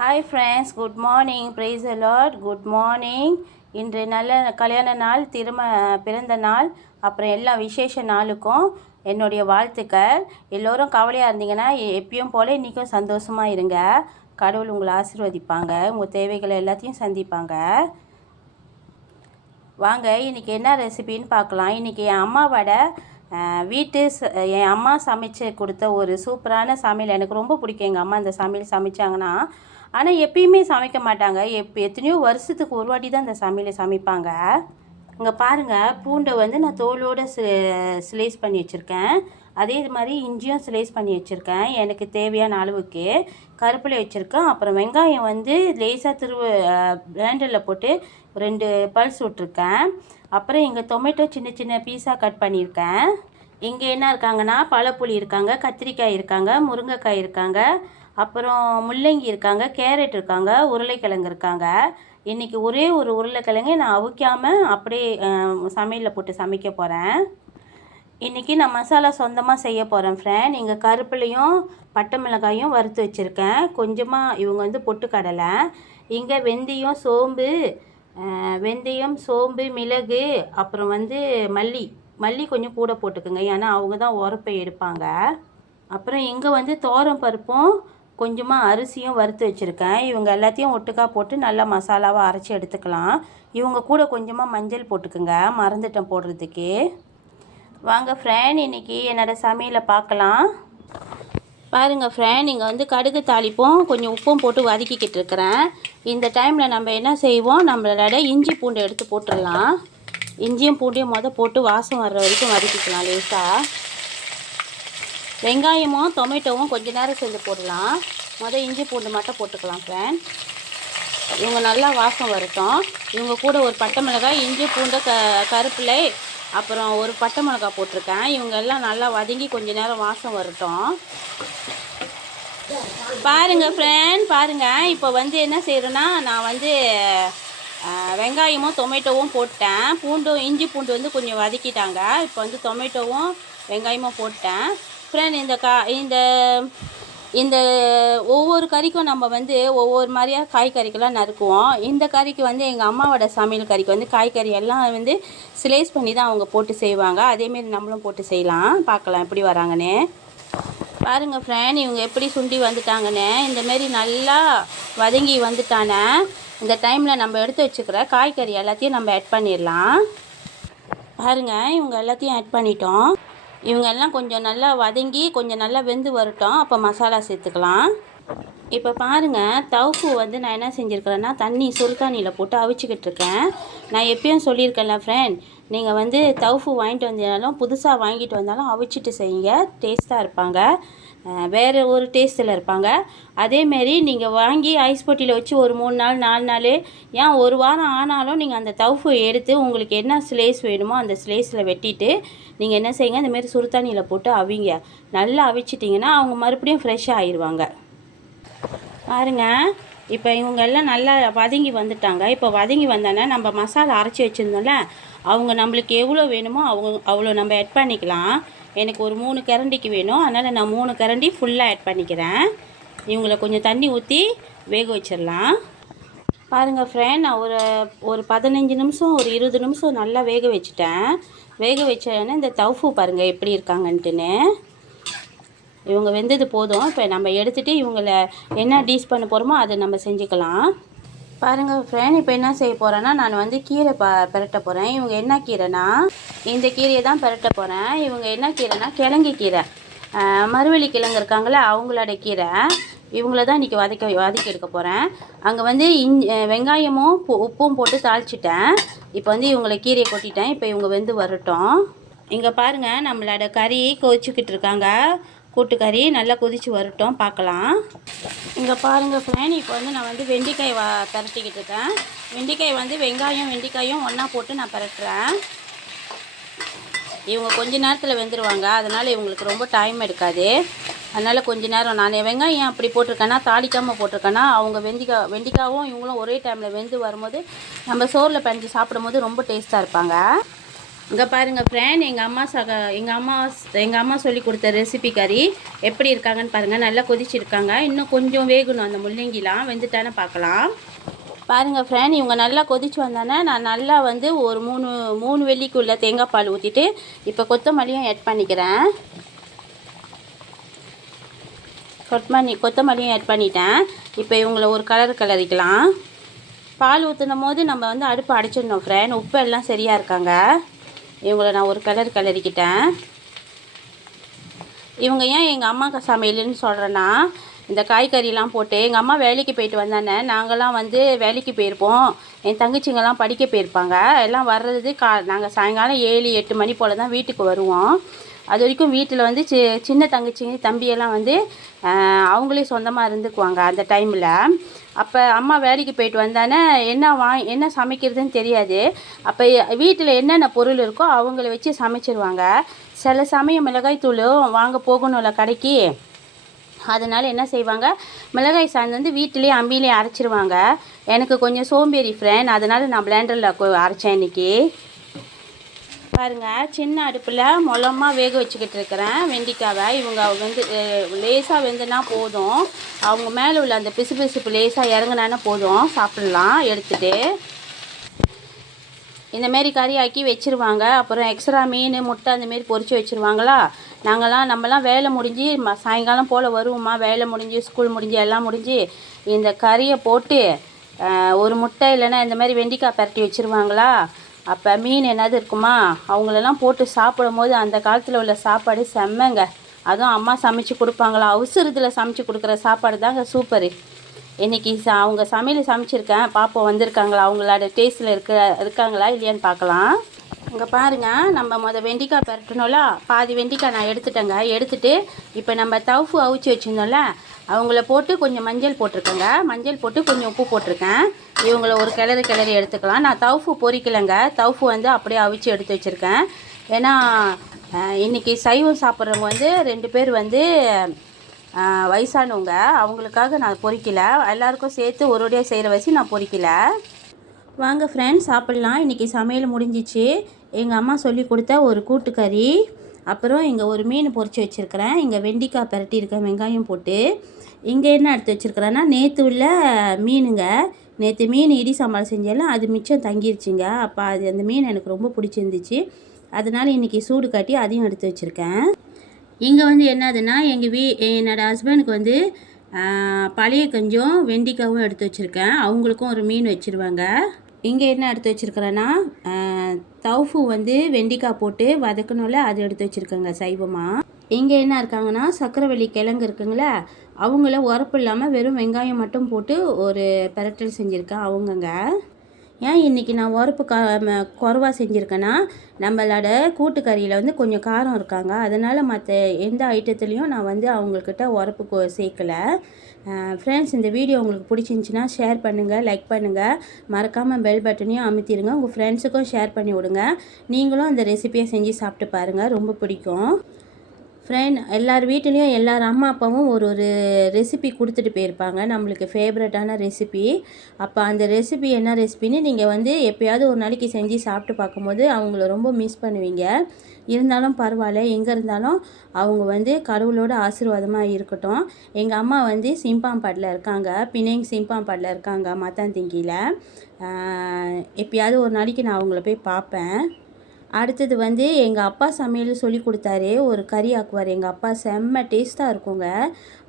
Hi friends, good morning. Praise the lord. Good morning. இன்று நல்ல கல்யாண நாள், பிறந்த நாள், அப்புறம் எல்லா விசேஷ நாளுக்கும் என்னுடைய வாழ்த்துக்கள். எல்லோரும் கவலையாக இருந்தீங்கன்னா எப்பயும் போல் இன்றைக்கும் சந்தோஷமாக இருங்க. கடவுள் உங்களை ஆசீர்வதிப்பாங்க, உங்கள் தேவைகளை எல்லாத்தையும் சந்திப்பாங்க. வாங்க இன்றைக்கி என்ன ரெசிபின்னு பார்க்கலாம். இன்றைக்கி என் அம்மாவோட என் அம்மா சமைச்சு கொடுத்த ஒரு சூப்பரான சமையல். எனக்கு ரொம்ப பிடிக்கும் எங்கள் அம்மா இந்த சமையல் சமைச்சாங்கன்னா. ஆனால் எப்பயுமே சமைக்க மாட்டாங்க, எத்தனையோ வருஷத்துக்கு ஒரு வாட்டி தான் இந்த சமையலை சமைப்பாங்க. இங்கே பாருங்கள், பூண்டை வந்து நான் தோலோடு ஸ்லைஸ் பண்ணி வச்சுருக்கேன். அதே இது மாதிரி இஞ்சியும் ஸ்லைஸ் பண்ணி வச்சுருக்கேன். எனக்கு தேவையான அளவுக்கு கருப்பிலை வச்சுருக்கேன். அப்புறம் வெங்காயம் வந்து லேசாக பிளேண்டரில் போட்டு 2 பல்ஸ் விட்ருக்கேன். அப்புறம் இங்கே டொமேட்டோ சின்ன சின்ன பீஸாக கட் பண்ணியிருக்கேன். இங்கே என்ன இருக்காங்கன்னா, பழப்புளி இருக்காங்க, கத்திரிக்காய் இருக்காங்க, முருங்கைக்காய் இருக்காங்க, அப்புறம் முள்ளங்கி இருக்காங்க, கேரட் இருக்காங்க, உருளைக்கிழங்கு இருக்காங்க. இன்றைக்கி ஒரே ஒரு உருளைக்கிழங்கு நான் அவிக்காமல் அப்படியே சமையலில் போட்டு சமைக்க போகிறேன். இன்றைக்கி நான் மசாலா சொந்தமாக செய்ய போகிறேன் ஃப்ரெண்ட். இங்கே கருப்புலையும் பட்டை மிளகாயும் வறுத்து வச்சுருக்கேன். கொஞ்சமாக இவங்க வந்து பொட்டுக்கடலை. இங்கே வெந்தயம், சோம்பு, மிளகு, அப்புறம் வந்து மல்லி கொஞ்சம் கூட போட்டுக்குங்க, ஏன்னா அவங்க தான் உரப்பை எடுப்பாங்க. அப்புறம் இங்கே வந்து தோரம் பருப்பும் கொஞ்சமாக அரிசியும் வறுத்து வச்சுருக்கேன். இவங்க எல்லாத்தையும் ஒட்டுக்கா போட்டு நல்லா மசாலாவை அரைச்சி எடுத்துக்கலாம். இவங்க கூட கொஞ்சமாக மஞ்சள் போட்டுக்குங்க, மறந்துட்டேன் போடுறதுக்கு. வாங்க ஃப்ரெண்ட், இன்றைக்கி என்னோடய சமையலை பார்க்கலாம். பாருங்கள் ஃப்ரெண்ட், இங்கே வந்து கடுகு தாளிப்பும் கொஞ்சம் உப்பும் போட்டு வதக்கிக்கிட்டு இருக்கிறேன். இந்த டைமில் நம்ம என்ன செய்வோம், நம்மளோட இஞ்சி பூண்டு எடுத்து போட்டுடலாம். இஞ்சியும் பூண்டையும் போட்டு வாசம் வர்ற வரைக்கும் வதக்கிக்கலாம் லேசாக. வெங்காயமும் டொமேட்டோவும் கொஞ்சம் நேரம் சேர்ந்து போடலாம். இஞ்சி பூண்டு மட்டும் போட்டுக்கலாம் ஃப்ரெண்ட். இவங்க நல்லா வாசம் வரட்டும். இவங்க கூட ஒரு பட்டை மிளகாய், இஞ்சி பூண்டு, கருப்பிலை, அப்புறம் ஒரு பட்டை மிளகாய் போட்டிருக்கேன். இவங்க எல்லாம் நல்லா வதங்கி கொஞ்சம் நேரம் வாசம் வரட்டும். பாருங்கள் ஃப்ரெண்ட், பாருங்கள். இப்போ வந்து என்ன செய்கிறேன்னா, நான் வந்து வெங்காயமும் டொமேட்டோவும் போட்டேன். இஞ்சி பூண்டு வந்து கொஞ்சம் வதக்கிட்டாங்க. இப்போ வந்து டொமேட்டோவும் வெங்காயமும் போட்டேன் ஃப்ரெண்ட். இந்த ஒவ்வொரு கறிக்கும் நம்ம வந்து ஒவ்வொரு மாதிரியாக காய்கறிக்கெல்லாம் நறுக்குவோம். இந்த கறிக்கு வந்து எங்கள் அம்மாவோட சமையல் கறிக்கு வந்து காய்கறி எல்லாம் வந்து ஸ்லைஸ் பண்ணி தான் அவங்க போட்டு செய்வாங்க. அதேமாரி நம்மளும் போட்டு செய்யலாம். பார்க்கலாம் எப்படி வராங்கன்னு. பாருங்கள் ஃப்ரெண்ட், இவங்க எப்படி சுண்டி வந்துட்டாங்கன்னு. இந்தமாரி நல்லா வதங்கி வந்துட்டானே, இந்த டைமில் நம்ம எடுத்து வச்சுக்கிற காய்கறி எல்லாத்தையும் நம்ம ஆட் பண்ணிடலாம். பாருங்கள், இவங்க எல்லாத்தையும் ஆட் பண்ணிட்டோம். இவங்க எல்லாம் கொஞ்சம் நல்லா வதங்கி கொஞ்சம் நல்லா வெந்து வரட்டும். அப்போ மசாலா சேர்த்துக்கலாம். இப்போ பாருங்கள், தவுப்பு வந்து நான் என்ன செஞ்சுருக்கிறேன்னா, சுடுதண்ணியில் போட்டு அவிச்சிக்கிட்டு இருக்கேன். நான் எப்பயும் சொல்லியிருக்கேன்ல ஃப்ரெண்ட், நீங்கள் வந்து தவுப்பு வாங்கிட்டு வந்தாலும் புதுசாக வாங்கிட்டு வந்தாலும் அவிச்சிட்டு செய்யுங்க, டேஸ்ட்டாக இருப்பாங்க. வேறு ஒரு டேஸ்ட்டில் இருப்பாங்க. அதேமாரி நீங்கள் வாங்கி ஐஸ் பொட்டியில் வச்சு ஒரு 3 நாள் 4 நாள், ஏன் 1 வாரம் ஆனாலும் நீங்கள் அந்த தவுப்பு எடுத்து உங்களுக்கு என்ன ஸ்லைஸ் வேணுமோ அந்த ஸ்லைஸில் வெட்டிட்டு நீங்கள் என்ன செய்யுங்க, இந்தமாரி சுடுதண்ணியில் போட்டு அவிங்க. நல்லா அவிச்சிட்டிங்கன்னா அவங்க மறுபடியும் ஃப்ரெஷ்ஷாக ஆயிடுவாங்க. பாருங்கள், இப்போ இவங்க எல்லாம் நல்லா வதங்கி வந்துட்டாங்க. இப்போ வதங்கி வந்தானே நம்ம மசாலா அரைச்சி வச்சுருந்தோம்ல, அவங்க நம்மளுக்கு எவ்வளோ வேணுமோ அவ்வளோ நம்ம ஆட் பண்ணிக்கலாம். எனக்கு ஒரு 3 கரண்டிக்கு வேணும், அதனால் நான் 3 கரண்டி ஃபுல்லாக ஆட் பண்ணிக்கிறேன். இவங்களை கொஞ்சம் தண்ணி ஊற்றி வேக வச்சிடலாம். பாருங்கள் ஃப்ரெண்ட், நான் ஒரு 15 நிமிஷம் ஒரு 20 நிமிஷம் நல்லா வேக வச்சுட்டேன். வேக வச்சோன்னே இந்த தவுப்பு பாருங்கள் எப்படி இருக்காங்கன்ட்டுன்னு. இவங்க வெந்தது போதும். இப்போ நம்ம எடுத்துகிட்டு இவங்களை என்ன டீஸ் பண்ண போகிறோமோ அதை நம்ம செஞ்சுக்கலாம். பாருங்கள் ஃப்ரெண்ட், இப்போ என்ன செய்ய போகிறேன்னா, நான் வந்து கீரை பெரட்ட போகிறேன். இவங்க என்ன கீரைனா, இந்த கீரையை தான் பெரட்ட போகிறேன். இவங்க என்ன கீரைனா, கிழங்கு கீரை, மருவள்ளி கிழங்கு இருக்காங்களே அவங்களோட கீரை. இவங்கள தான் இன்றைக்கி வதக்கி எடுக்க போகிறேன். அங்கே வந்து வெங்காயமும் உப்பும் போட்டு தாளிச்சிட்டேன். இப்போ வந்து இவங்களை கீரையை கொட்டிட்டேன். இப்போ இவங்க வெந்து வரட்டும். இங்கே பாருங்கள், நம்மளோட கறி கொதிச்சுக்கிட்டு இருக்காங்க. கூட்டுக்கறி நல்லா கொதித்து வரட்டும், பார்க்கலாம். இங்கே பாருங்கள் ஃப்ரெண்ட், இப்போ வந்து நான் வந்து வெண்டைக்காய் பரட்டிக்கிட்டு இருக்கேன். வெண்டைக்காய் வந்து வெண்டைக்காயும் ஒன்றா போட்டு நான் பரட்டுறேன். இவங்க கொஞ்ச நேரத்தில் வெந்துடுவாங்க, அதனால் இவங்களுக்கு ரொம்ப டைம் எடுக்காது. அதனால் கொஞ்ச நேரம் நான் வெங்காயம் அப்படி போட்டிருக்கேன்னா, தாளிக்காமல் போட்டிருக்கேன்னா, அவங்க வெண்டைக்காவும் இவங்களும் ஒரே டைமில் வெந்து வரும்போது நம்ம சோறில் பிணைஞ்சி சாப்பிடும் போது ரொம்ப டேஸ்ட்டாக இருப்பாங்க. இங்கே பாருங்கள் ஃப்ரெண்ட், எங்கள் அம்மா சொல்லி கொடுத்த ரெசிபி கறி எப்படி இருக்காங்கன்னு பாருங்கள். நல்லா கொதிச்சிருக்காங்க. இன்னும் கொஞ்சம் வேகணும். அந்த முள்ளங்கிலாம் வெந்துட்டானே பார்க்கலாம். பாருங்கள் ஃப்ரெண்ட், இவங்க நல்லா கொதிச்சு வந்தானே நான் நல்லா வந்து ஒரு மூணு வெள்ளிக்கு உள்ள தேங்காய் பால் ஊற்றிட்டு இப்போ கொத்தமல்லியும் ஆட் பண்ணிக்கிறேன். கொத்தமல்லியும் ஆட் பண்ணிட்டேன். இப்போ இவங்களை ஒரு கலரிக்கலாம். பால் ஊற்றினும் போது நம்ம வந்து அடுப்பு அடைச்சிடணும் ஃப்ரெண்ட். உப்பு எல்லாம் சரியாக இருக்காங்க. இவங்களை நான் ஒரு கலரிக்கிட்டேன். இவங்க ஏன் எங்கள் அம்மா சமையல்னு சொல்கிறேன்னா, இந்த காய்கறிலாம் போட்டு எங்கள் அம்மா வேலைக்கு போயிட்டு வந்தானே, நாங்கள்லாம் வந்து வேலைக்கு போயிருப்போம். என் தங்கச்சிங்கெல்லாம் படிக்க போயிருப்பாங்க. எல்லாம் வர்றது நாங்கள் சாயங்காலம் 7-8 மணி போல் தான் வீட்டுக்கு வருவோம். அது வரைக்கும் வீட்டில் வந்து சின்ன தங்கச்சிங்க தம்பியெல்லாம் வந்து அவங்களே சொந்தமாக இருந்துக்குவாங்க அந்த டைமில். அப்போ அம்மா வேலைக்கு போயிட்டு வந்தானே என்ன சமைக்கிறதுன்னு தெரியாது. அப்போ வீட்டில் என்னென்ன பொருள் இருக்கோ அவங்கள வச்சு சமைச்சிருவாங்க. சில சமயம் மிளகாய் தூளும் வாங்க போகணும்ல கடைக்கு. அதனால் என்ன செய்வாங்க, மிளகாய் சாந்து வந்து வீட்டிலேயே அம்மியிலே அரைச்சிருவாங்க. எனக்கு கொஞ்சம் சோம்பேறி ஃப்ரெண்ட், அதனால் நான் பிளெண்டரில் அரைச்சேன் இன்றைக்கி. பாருங்கள், சின்ன அடுப்பில் மொளமாக வேக வச்சுக்கிட்டு இருக்கிறேன் வெண்டிக்காவை. இவங்க வந்து லேசாக வெந்துனா போதும். அவங்க மேலே உள்ள அந்த பிசுபிசுப்பு லேசாக இறங்குனானே போதும், சாப்பிட்லாம் எடுத்துகிட்டு. இந்தமாரி கறி ஆக்கி வச்சுருவாங்க. அப்புறம் எக்ஸ்ட்ரா மீன் முட்டை அந்தமாரி பொரித்து வச்சுருவாங்களா. நம்மலாம் வேலை முடிஞ்சு சாயங்காலம் போல் வருவோமா, வேலை முடிஞ்சு ஸ்கூல் முடிஞ்சு எல்லாம் முடிஞ்சு இந்த கறியை போட்டு ஒரு முட்டை இல்லைன்னா இந்தமாரி வெண்டிக்காய் பரட்டி வச்சுருவாங்களா. அப்போ மீன் என்னது இருக்குமா, அவங்களெல்லாம் போட்டு சாப்பிடும் போது அந்த காலத்தில் உள்ள சாப்பாடு செம்மங்க. அதுவும் அம்மா சமைச்சு கொடுப்பாங்களா, அவசரத்தில் சமைச்சு கொடுக்குற சாப்பாடு தாங்க சூப்பரு. இன்றைக்கி அவங்க சமையல் சமைச்சிருக்கேன். பாப்போம் வந்திருக்காங்களா, அவங்களோட டேஸ்ட்டில் இருக்காங்களா இல்லையான்னு பார்க்கலாம். இங்கே பாருங்கள், நம்ம வெண்டிக்காய் பரட்டணும்ல, பாதி வெண்டிக்காய் நான் எடுத்துட்டு இப்போ நம்ம தவுஃபு அவிச்சு வச்சுருந்தோம்ல, அவங்கள போட்டு கொஞ்சம் மஞ்சள் போட்டிருக்கேங்க. மஞ்சள் போட்டு கொஞ்சம் உப்பு போட்டிருக்கேன். இவங்கள ஒரு கிளறி எடுத்துக்கலாம். நான் தவுஃபு பொரிக்கலைங்க, தவுஃபு வந்து அப்படியே அவிச்சு எடுத்து வச்சுருக்கேன். ஏன்னா இன்றைக்கி சைவம் சாப்பிட்றவங்க வந்து 2 பேர் வந்து வயசானவங்க, அவங்களுக்காக நான் பொரிக்கலை. எல்லாருக்கும் சேர்த்து ஒருவடியாக செய்கிற வச்சு நான் பொரிக்கலை. வாங்க ஃப்ரெண்ட்ஸ் சாப்பிட்லாம். இன்றைக்கி சமையல் முடிஞ்சிச்சு. எங்கள் அம்மா சொல்லி கொடுத்த ஒரு கூட்டுக்கறி, அப்புறம் இங்கே ஒரு மீன் பொரித்து வச்சுருக்கிறேன். இங்கே வெண்டிக்காய் பரட்டியிருக்கேன் வெங்காயம் போட்டு. இங்கே என்ன எடுத்து வச்சுருக்கிறேன்னா, நேற்று உள்ள மீனுங்க. நேற்று மீன் இடி சாம்பார் செஞ்செல்லாம் அது மிச்சம் தங்கிருச்சுங்க. அப்போ அந்த மீன் எனக்கு ரொம்ப பிடிச்சிருந்துச்சு. அதனால் இன்றைக்கி சூடு காட்டி அதையும் எடுத்து வச்சுருக்கேன். இங்கே வந்து என்னதுன்னா, என்னோடய ஹஸ்பண்டுக்கு வந்து பழைய கஞ்சும் வெண்டிக்காவும் எடுத்து வச்சுருக்கேன். அவங்களுக்கும் ஒரு மீன் வச்சுருவாங்க. இங்கே என்ன எடுத்து வச்சுருக்கிறேன்னா, தவுஃபு வந்து வெண்டிக்காய் போட்டு வதக்கணும்ல, அது எடுத்து வச்சுருக்கேங்க சைவமாக. இங்கே என்ன இருக்காங்கன்னா, சக்கரவள்ளி கிழங்கு இருக்குங்களா, அவங்கள உரப்பு இல்லாமல் வெறும் வெங்காயம் மட்டும் போட்டு ஒரு பெரட்டல் செஞ்சுருக்கேன் அவங்கங்க. ஏன் இன்றைக்கி நான் உரப்பு குறைவா செஞ்சுருக்கேன்னா, நம்மளோட கூட்டுக்கறியில் வந்து கொஞ்சம் காரம் இருக்காங்க. அதனால் மற்ற எந்த ஐட்டத்துலேயும் நான் வந்து அவங்கக்கிட்ட உரப்பு சேர்க்கலை. ஃப்ரெண்ட்ஸ், இந்த வீடியோ உங்களுக்கு பிடிச்சிருந்துச்சின்னா ஷேர் பண்ணுங்கள், லைக் பண்ணுங்கள், மறக்காமல் பெல் பட்டனையும் அமுத்திடுங்க. உங்கள் ஃப்ரெண்ட்ஸுக்கும் ஷேர் பண்ணி விடுங்க. நீங்களும் அந்த ரெசிபியை செஞ்சு சாப்பிட்டு பாருங்கள், ரொம்ப பிடிக்கும். ஃப்ரெண்ட், எல்லார் வீட்லேயும் எல்லார் அம்மா அப்பாவும் ஒரு ரெசிபி கொடுத்துட்டு போயிருப்பாங்க, நம்மளுக்கு ஃபேவரட்டான ரெசிபி. அப்போ அந்த ரெசிபி என்ன ரெசிபின்னு நீங்கள் வந்து எப்போயாவது ஒரு நாளைக்கு செஞ்சு சாப்பிட்டு பார்க்கும்போது அவங்கள ரொம்ப மிஸ் பண்ணுவீங்க. இருந்தாலும் பரவாயில்ல, எங்கே இருந்தாலும் அவங்க வந்து கடவுளோட ஆசீர்வாதமாக இருக்கட்டும். எங்கள் அம்மா வந்து சிம்பாம்பாடில் இருக்காங்க, பிணைங் சிம்பாம்பாடில் இருக்காங்க, மத்தாந்திங்கியில். எப்போயாவது ஒரு நாளைக்கு நான் அவங்கள போய் பார்ப்பேன். அடுத்தது வந்து எங்கள் அப்பா சமையல் சொல்லி கொடுத்தாரு, ஒரு கறி ஆக்குவார் எங்கள் அப்பா, செம்ம டேஸ்ட்டாக இருக்குங்க.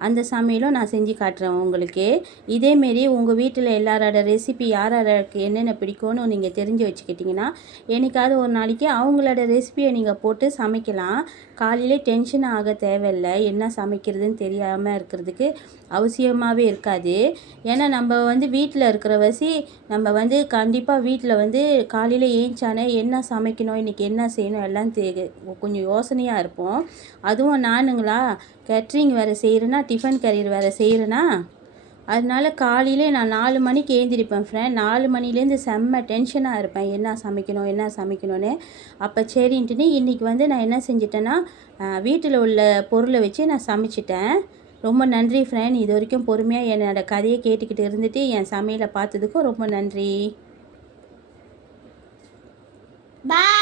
அந்த சமையலும் நான் செஞ்சு காட்டுறேன் உங்களுக்கு. இதேமாரி உங்கள் வீட்டில் எல்லாரோட ரெசிபி யாருக்கு என்னென்ன பிடிக்கும்னு நீங்கள் தெரிஞ்சு வச்சுக்கிட்டிங்கன்னா, என்னைக்காவது ஒரு நாளைக்கு அவங்களோட ரெசிபியை நீங்கள் போட்டு சமைக்கலாம். காலையிலே டென்ஷன் ஆக தேவையில்லை, என்ன சமைக்கிறதுன்னு தெரியாமல் இருக்கிறதுக்கு அவசியமாகவே இருக்காது. ஏன்னா நம்ம வந்து வீட்டில் இருக்கிற வசி நம்ம வந்து கண்டிப்பாக வீட்டில் வந்து காலையில் ஏஞ்சானே என்ன சமைக்கணும், இன்றைக்கி என்ன செய்யணும் எல்லாம் கொஞ்சம் யோசனையாக இருப்போம். அதுவும் நானுங்களா கேட்ரிங் வேறு செய்கிறேன்னா, டிஃபன் கரியர் வேறு செய்கிறேன்னா, அதனால காலையிலே நான் 4 மணிக்கு ஏந்திரிப்பேன் ஃப்ரெண்ட். 4 மணிலேருந்து செம்ம டென்ஷனாக இருப்பேன், என்ன சமைக்கணும்னு. அப்போ சரின்ட்டுன்னு இன்றைக்கி வந்து நான் என்ன செஞ்சிட்டேன்னா, வீட்டில் உள்ள பொருளை வச்சு நான் சமைச்சிட்டேன். ரொம்ப நன்றி ஃப்ரெண்ட், இது வரைக்கும் பொறுமையாக என்னோடய கதையை கேட்டுக்கிட்டு இருந்துட்டு என் சமையலை பார்த்ததுக்கும் ரொம்ப நன்றி. பாய்.